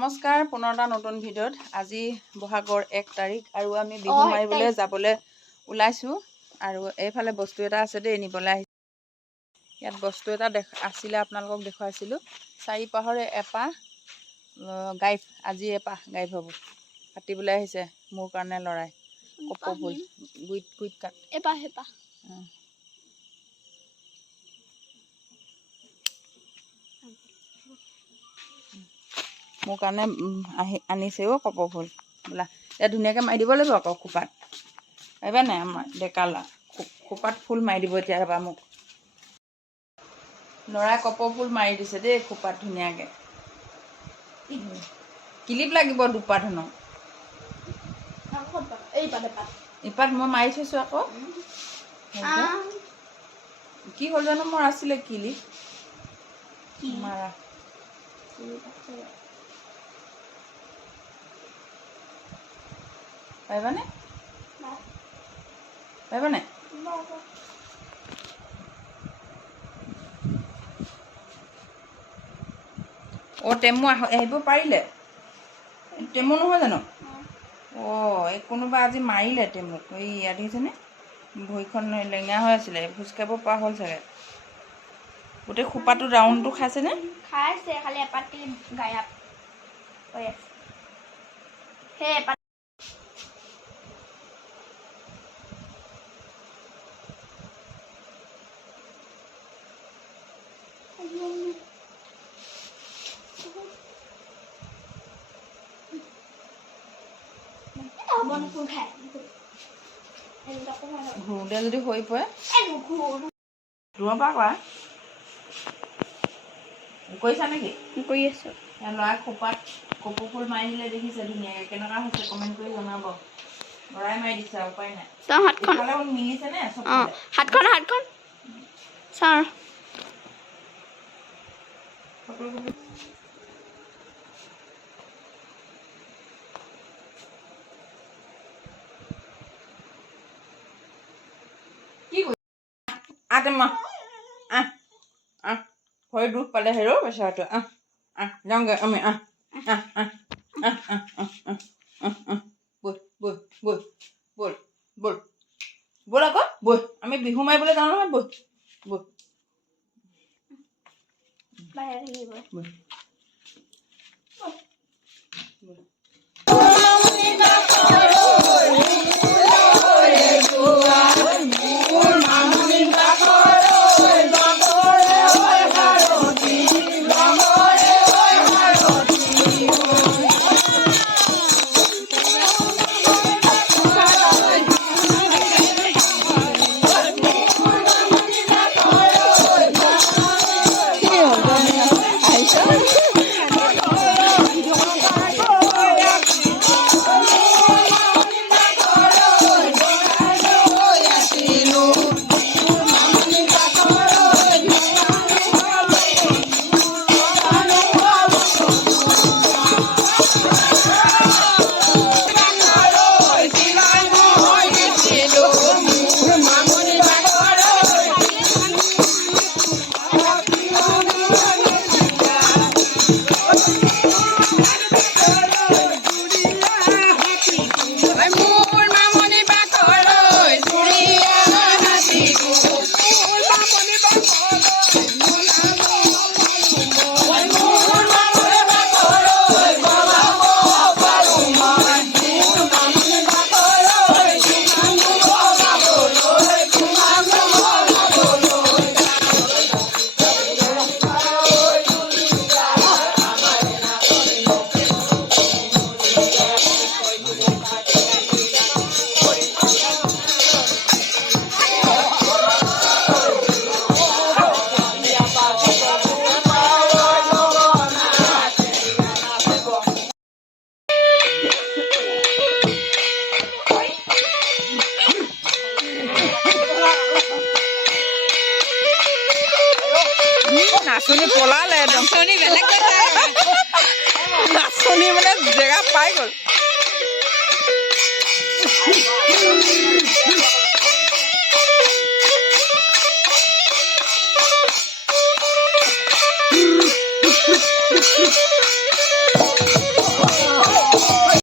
নমস্কাৰ, পুনৰ এটা নতুন ভিডিঅ'ত। আজি বহাগৰ 1 তাৰিখ আৰু আমি বিহু মাৰিবলৈ যাবলৈ ওলাইছোঁ। আৰু এইফালে বস্তু এটা আছে দেই, নিবলৈ আহিছোঁ। ইয়াত বস্তু এটা আছিলে, আপোনালোকক দেখুৱাইছিলোঁ। 4 পাহৰে এপাহ গাইফ, আজি এপাহ গাইফ হ'ব। কাটিবলৈ আহিছে মোৰ কাৰণে ল'ৰাই। কপৌ ফুল গুইট কাট এপাহ মোৰ কাৰণে আনিছেও কপৌ ফুল বোলা। এতিয়া ধুনীয়াকৈ মাৰি দিব লাগিব আকৌ খোপাত, পাৰিবা নাই? আমাৰ ডেকা ল'ৰা খোপাত ফুল মাৰি দিব এতিয়া এবাৰ মোক। ল'ৰাই কপৌ ফুল মাৰি দিছে দেই খোপাত ধুনীয়াকৈ। কিলিপ লাগিব দুপাত হেনো। ইপাত মই মাৰি থৈছোঁ আকৌ। কি হ'ল জানো, মোৰ আছিলে কিলিপ মাৰা। পাৰিবানে? পাৰিবানে? অঁ, টেমু আহিব পাৰিলে? টেমু নহয় জানো? অঁ, এই কোনোবা আজি মাৰিলে টেমুক। এই ইয়াত দেখিছেনে? ভৰিখন লেঙা হৈ আছিলে, খোজকাঢ়িব পৰা হ'ল চাগে। গোটেই খোপাটো ৰাউণ্ডটো খাইছেনে? খাইছে, খালি এপাত গায়াব হৈ আছে। সেই এপাত ঘূৰোতে যদি হৈ পৰে, দূৰৰ পৰা কৰা। কৰিছা নেকি? কৰি আছোঁ। ল'ৰাই খোপাত কপৌ ফুল মাৰি দিলে, দেখিছে ধুনীয়াকৈ। কেনেকুৱা হৈছে কমেণ্ট কৰি জনাব। ল'ৰাই মাৰি দিছে, উপায় নাই। ইফালে মিলিছেনে? অঁ, হাতখন চাওঁ। ভৰি দুখ পালে হেৰৌ বেচেৰাটো। যাওঁগৈ আমি। বল বল বল বল বল বল আকৌ বল, আমি বিহু মাৰিবলৈ যাওঁ নহয়। বল বল বল। নাচনি পলালে একদম। নাচনি মানে জেগা পাই গ'ল।